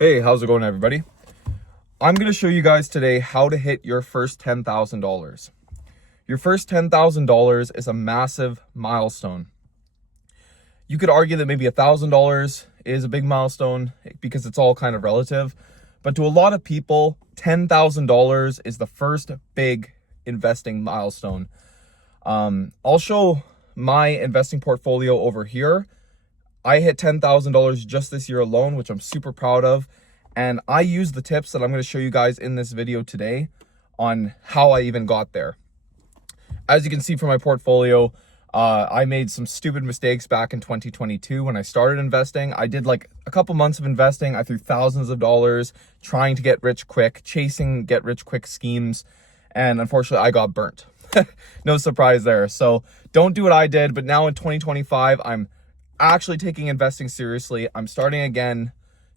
Hey, how's it going, everybody? I'm going to show you guys today how to hit your first $10,000. Your first $10,000 is a massive milestone. You could argue that maybe $1,000 is a big milestone because it's all kind of relative. But to a lot of people, $10,000 is the first big investing milestone. I'll show my investing portfolio over here. I hit $10,000 just this year alone, which I'm super proud of. And I use the tips that I'm going to show you guys in this video today on how I even got there. As you can see from my portfolio, I made some stupid mistakes back in 2022 when I started investing. I did like a couple months of investing. I threw thousands of dollars trying to get rich quick, chasing get rich quick schemes. And unfortunately, I got burnt. No surprise there. So don't do what I did. But now in 2025, I'm actually taking investing seriously. I'm starting again,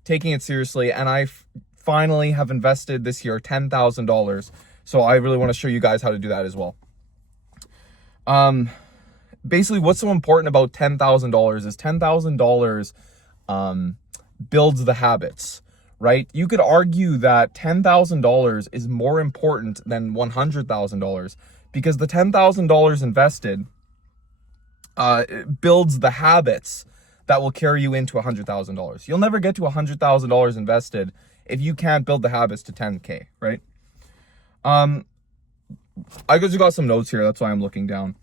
taking it seriously, and I finally have invested this year $10,000. So I really want to show you guys how to do that as well. Basically, what's so important about $10,000 is $10,000 builds the habits, right? You could argue that $10,000 is more important than $100,000 because the $10,000 invested builds the habits that will carry you into $100,000. You'll never get to $100,000 invested if you can't build the habits to 10K, right? I just got some notes here. That's why I'm looking down.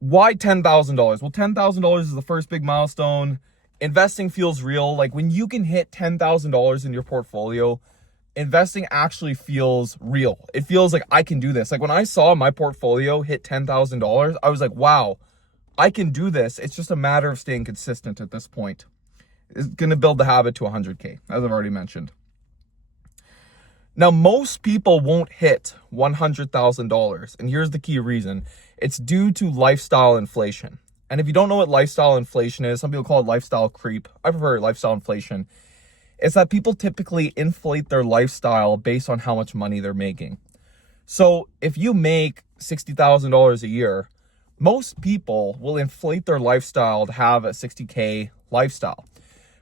Why $10,000? Well, $10,000 is the first big milestone. Investing feels real. Like when you can hit $10,000 in your portfolio, investing actually feels real. It feels like I can do this. Like when I saw my portfolio hit $10,000, I was like, wow, I can do this. It's just a matter of staying consistent at this point. It's going to build the habit to 100K, as I've already mentioned. Now, most people won't hit $100,000. And here's the key reason. It's due to lifestyle inflation. And if you don't know what lifestyle inflation is, some people call it lifestyle creep. I prefer lifestyle inflation. It's that people typically inflate their lifestyle based on how much money they're making. So if you make $60,000 a year, most people will inflate their lifestyle to have a 60K lifestyle.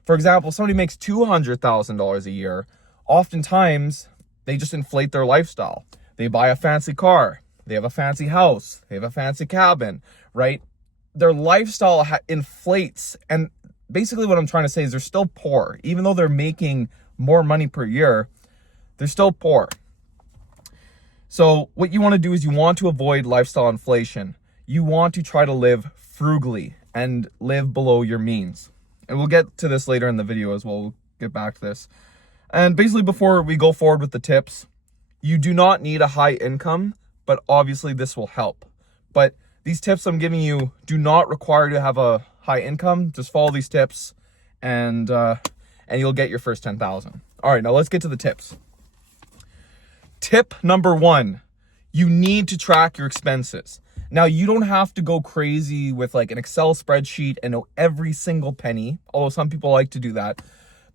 For example, somebody makes $200,000 a year. Oftentimes, they just inflate their lifestyle. They buy a fancy car. They have a fancy house. They have a fancy cabin, right? Their lifestyle inflates. And basically what I'm trying to say is they're still poor. Even though they're making more money per year, they're still poor. So what you want to do is you want to avoid lifestyle inflation. You want to try to live frugally and live below your means. And we'll get to this later in the video as well. We'll get back to this. And basically before we go forward with the tips, you do not need a high income, but obviously this will help. But these tips I'm giving you do not require you to have a high income. Just follow these tips and you'll get your first 10,000. All right, now let's get to the tips. Tip number 1, you need to track your expenses. Now, you don't have to go crazy with like an Excel spreadsheet and know every single penny, although some people like to do that.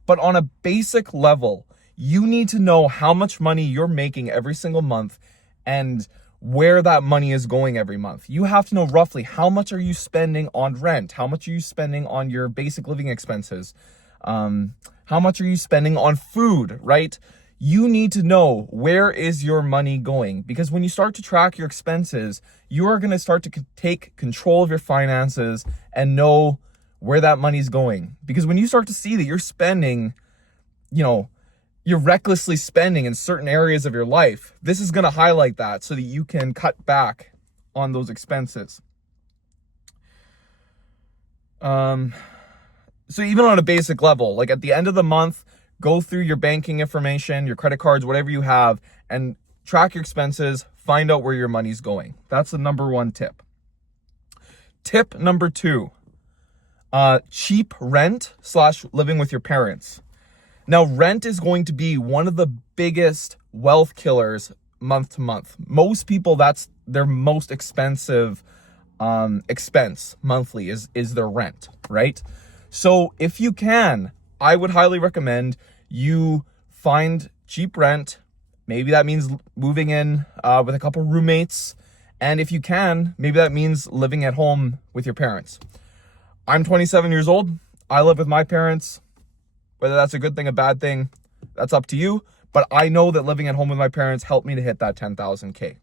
But on a basic level, you need to know how much money you're making every single month and where that money is going every month. You have to know roughly how much are you spending on rent? How much are you spending on your basic living expenses? How much are you spending on food, right? You need to know where is your money going, because when you start to track your expenses, you are going to start to take control of your finances and know where that money's going. Because when you start to see that you're spending, you're recklessly spending in certain areas of your life, this is going to highlight that so that you can cut back on those expenses. So even on a basic level, like at the end of the month, go through your banking information, your credit cards, whatever you have, and track your expenses, find out where your money's going. That's the number 1 tip. Tip number 2, cheap rent / living with your parents. Now, rent is going to be one of the biggest wealth killers month to month. Most people, that's their most expensive expense monthly is their rent, right? So if you can, I would highly recommend you find cheap rent. Maybe that means moving in with a couple roommates. And if you can, maybe that means living at home with your parents. I'm 27 years old. I live with my parents. Whether that's a good thing, a bad thing, that's up to you. But I know that living at home with my parents helped me to hit that 10,000K.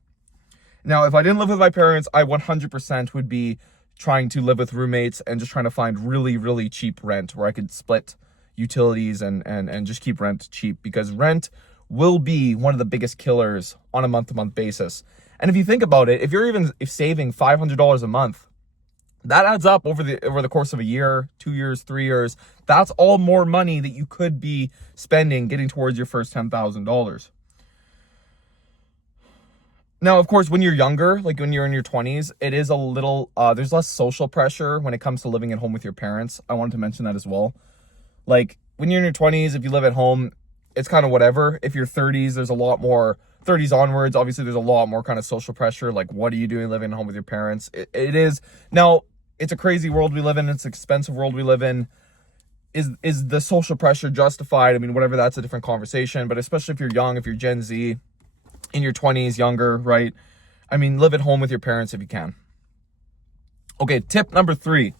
Now, if I didn't live with my parents, I 100% would be trying to live with roommates and just trying to find really, really cheap rent where I could split utilities and just keep rent cheap, because rent will be one of the biggest killers on a month-to-month basis. And if you think about it, if you're even saving $500 a month, that adds up over the course of a year, 2 years, 3 years. That's all more money that you could be spending getting towards your first $10,000. Now, of course, when you're younger, like when you're in your 20s, it is a little, there's less social pressure when it comes to living at home with your parents. I wanted to mention that as well. Like when you're in your 20s, if you live at home, it's kind of whatever. If you're 30s, there's a lot more, 30s onwards, obviously there's a lot more kind of social pressure. Like, what are you doing living at home with your parents? It is. Now, it's a crazy world we live in. It's an expensive world we live in. Is the social pressure justified? I mean, whatever, that's a different conversation. But especially if you're young, if you're Gen Z, in your 20s, younger, right? I mean, live at home with your parents if you can. Okay, tip number 3.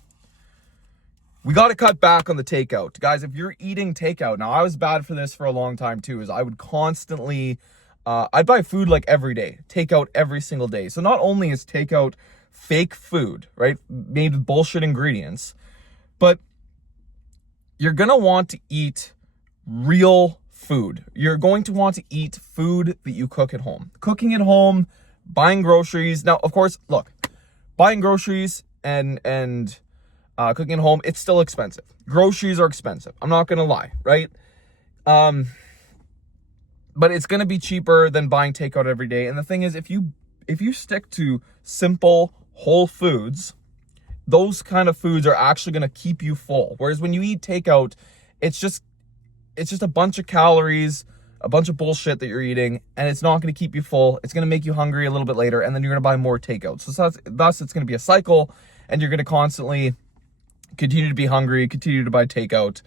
We got to cut back on the takeout. Guys, if you're eating takeout, now I was bad for this for a long time too, is I would constantly, I'd buy food like every day, takeout every single day. So not only is takeout fake food, right, made with bullshit ingredients, but you're going to want to eat real food. You're going to want to eat food that you cook at home. Cooking at home, buying groceries. Now, of course, look, buying groceries and cooking at home, it's still expensive. Groceries are expensive. I'm not going to lie, right? But it's going to be cheaper than buying takeout every day. And the thing is, if you stick to simple whole foods, those kind of foods are actually going to keep you full. Whereas when you eat takeout, it's just a bunch of calories, a bunch of bullshit that you're eating, and it's not going to keep you full. It's going to make you hungry a little bit later, and then you're going to buy more takeout. So thus it's going to be a cycle, and you're going to constantly continue to be hungry, continue to buy takeout.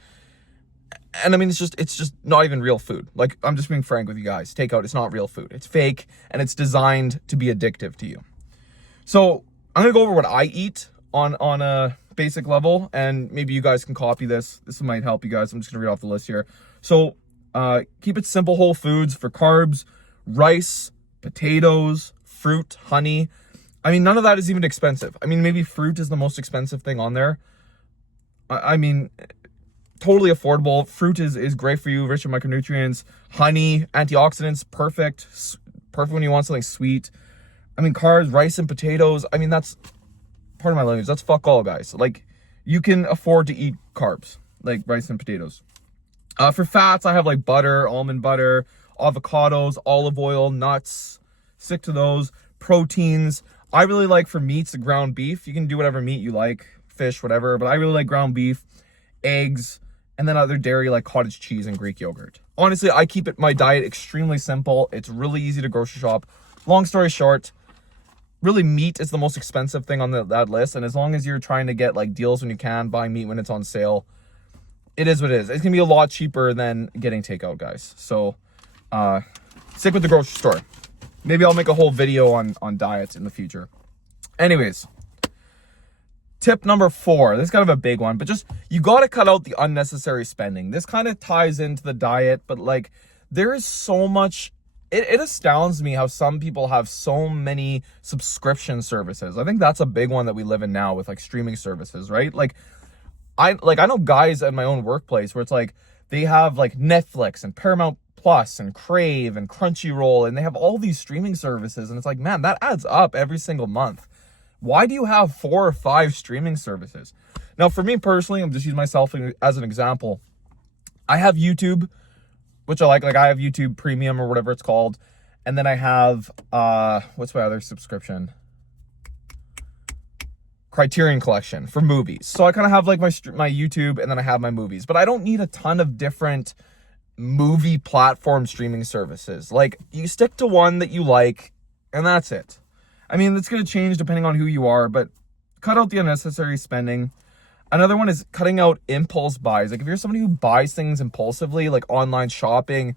And I mean, it's just not even real food. Like, I'm just being frank with you guys. Takeout is not real food. It's fake, and it's designed to be addictive to you. So I'm going to go over what I eat on a basic level, and maybe you guys can copy this. This might help you guys. I'm just gonna read off the list here. So keep it simple, whole foods for carbs: rice, potatoes, fruit, honey. I mean, none of that is even expensive. I mean, maybe fruit is the most expensive thing on there. I mean, totally affordable. Fruit is great for you, rich in micronutrients. Honey, antioxidants, perfect when you want something sweet. I mean, carbs, rice and potatoes. I mean, that's, part of my language, that's fuck all, guys. Like, you can afford to eat carbs, like rice and potatoes. For fats, I have like butter, almond butter, avocados, olive oil, nuts. Stick to those. Proteins, I really like for meats, the ground beef. You can do whatever meat you like, fish, whatever, but I really like ground beef, eggs, and then other dairy like cottage cheese and Greek yogurt. Honestly, I keep my diet extremely simple. It's really easy to grocery shop. Long story short, really, meat is the most expensive thing on that list. And as long as you're trying to get like deals when you can, buy meat when it's on sale, it is what it is. It's going to be a lot cheaper than getting takeout, guys. So stick with the grocery store. Maybe I'll make a whole video on diets in the future. Anyways, tip number 4. This is kind of a big one, but just, you got to cut out the unnecessary spending. This kind of ties into the diet, but like, there is so much. It astounds me how some people have so many subscription services. I think that's a big one that we live in now with like streaming services, right? Like I know guys at my own workplace where it's like they have like Netflix and Paramount Plus and Crave and Crunchyroll, and they have all these streaming services, and it's like, man, that adds up every single month. Why do you have 4 or 5 streaming services? Now, for me personally, I'm just using myself as an example. I have YouTube, which I like I have YouTube Premium or whatever it's called. And then I have, what's my other subscription? Criterion Collection for movies. So I kind of have like my YouTube, and then I have my movies. But I don't need a ton of different movie platform streaming services. Like, you stick to one that you like, and that's it. I mean, it's going to change depending on who you are, but cut out the unnecessary spending. Another one is cutting out impulse buys. Like, if you're somebody who buys things impulsively, like online shopping,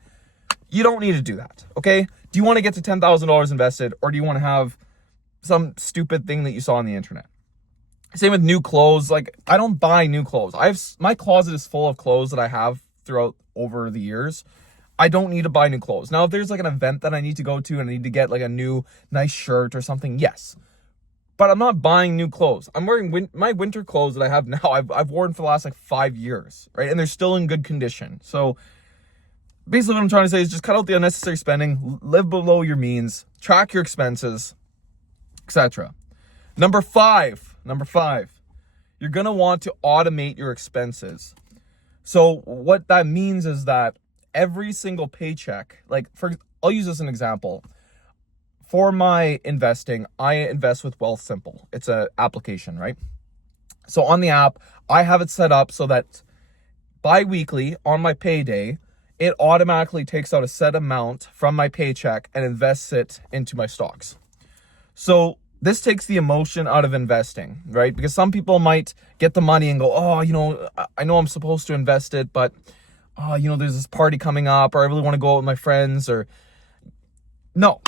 you don't need to do that, okay? Do you want to get to $10,000 invested, or do you want to have some stupid thing that you saw on the internet? Same with new clothes. Like, I don't buy new clothes. My closet is full of clothes that I have throughout over the years, I don't need to buy new clothes. Now, if there's like an event that I need to go to and I need to get like a new nice shirt or something, yes. But I'm not buying new clothes. I'm wearing my winter clothes that I have now. I've worn for the last like 5 years, right? And they're still in good condition. So basically what I'm trying to say is just cut out the unnecessary spending, live below your means, track your expenses, etc. Number five, you're going to want to automate your expenses. So what that means is that every single paycheck, I'll use this as an example. For my investing, I invest with Wealthsimple. It's an application, right? So on the app, I have it set up so that bi-weekly on my payday, it automatically takes out a set amount from my paycheck and invests it into my stocks. So this takes the emotion out of investing, right? Because some people might get the money and go, oh, I know I'm supposed to invest it, but, there's this party coming up, or I really want to go out with my friends, or no.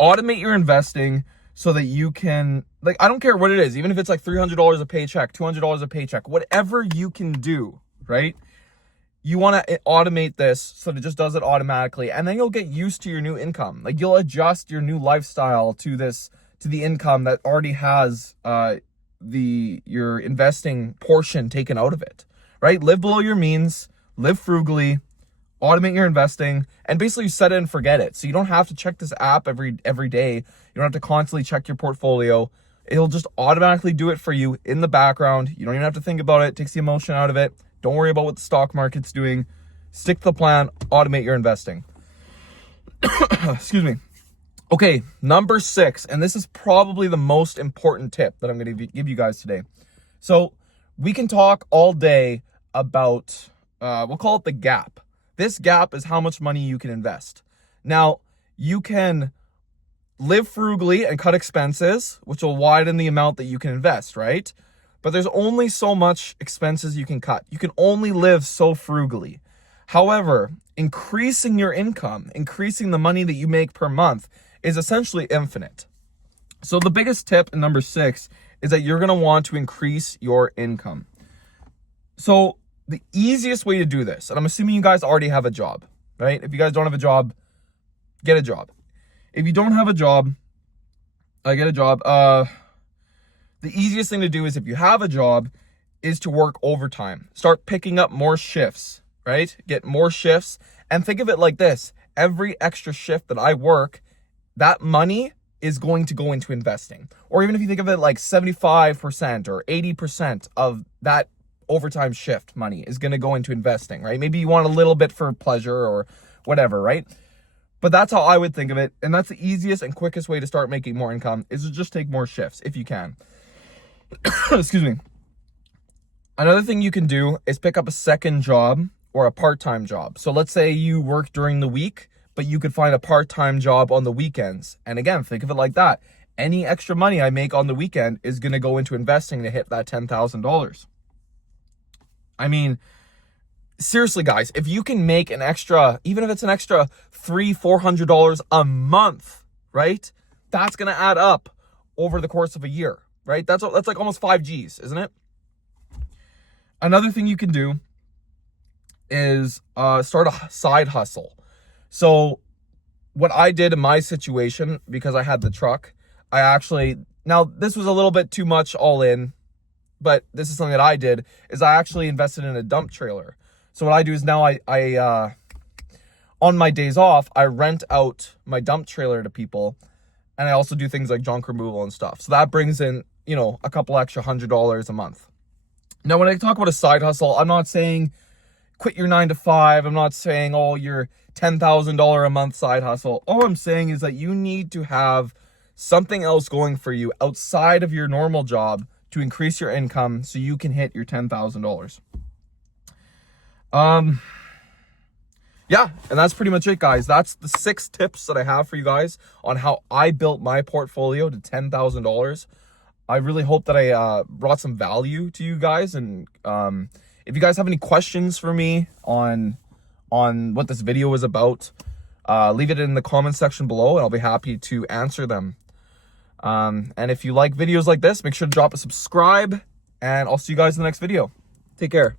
Automate your investing so that you can, I don't care what it is, even if it's like $300 a paycheck, $200 a paycheck, whatever you can do, right? You want to automate this so that it just does it automatically, and then you'll get used to your new income. You'll adjust your new lifestyle to the income that already has your investing portion taken out of it, right? Live below your means, live frugally, automate your investing, and basically set it and forget it. So you don't have to check this app every day. You don't have to constantly check your portfolio. It'll just automatically do it for you in the background. You don't even have to think about it. It takes the emotion out of it. Don't worry about what the stock market's doing. Stick to the plan, automate your investing. Excuse me. Okay, number 6, and this is probably the most important tip that I'm going to give you guys today. So we can talk all day about, we'll call it the gap. This gap is how much money you can invest. Now, you can live frugally and cut expenses, which will widen the amount that you can invest, right? But there's only so much expenses you can cut. You can only live so frugally. However, increasing your income, increasing the money that you make per month is essentially infinite. So the biggest tip in number 6 is that you're going to want to increase your income. So the easiest way to do this, and I'm assuming you guys already have a job, right? If you guys don't have a job, get a job. If you don't have a job, get a job. The easiest thing to do is, if you have a job, is to work overtime. Start picking up more shifts, right? Get more shifts, and think of it like this. Every extra shift that I work, that money is going to go into investing. Or even if you think of it like 75% or 80% of that overtime shift money is going to go into investing, right? Maybe you want a little bit for pleasure or whatever, right? But that's how I would think of it. And that's the easiest and quickest way to start making more income, is to just take more shifts if you can. Excuse me. Another thing you can do is pick up a second job or a part-time job. So let's say you work during the week, but you could find a part-time job on the weekends. And again, think of it like that. Any extra money I make on the weekend is going to go into investing to hit that $10,000. I mean, seriously, guys, if you can make an extra, even if it's an extra $300-$400 a month, right? That's going to add up over the course of a year, right? That's like almost 5 G's, isn't it? Another thing you can do is start a side hustle. So what I did in my situation, because I had the truck, now this was a little bit too much all in, but this is something that I did, is I actually invested in a dump trailer. So what I do is now I on my days off, I rent out my dump trailer to people, and I also do things like junk removal and stuff. So that brings in, a couple extra $100 a month. Now, when I talk about a side hustle, I'm not saying quit your 9-to-5. I'm not saying, your $10,000 a month side hustle. All I'm saying is that you need to have something else going for you outside of your normal job to increase your income so you can hit your $10,000. Yeah, and that's pretty much it, guys. That's the 6 tips that I have for you guys on how I built my portfolio to $10,000. I really hope that I brought some value to you guys. And if you guys have any questions for me on what this video was about, leave it in the comment section below, and I'll be happy to answer them. And if you like videos like this, make sure to drop a subscribe, and I'll see you guys in the next video. Take care.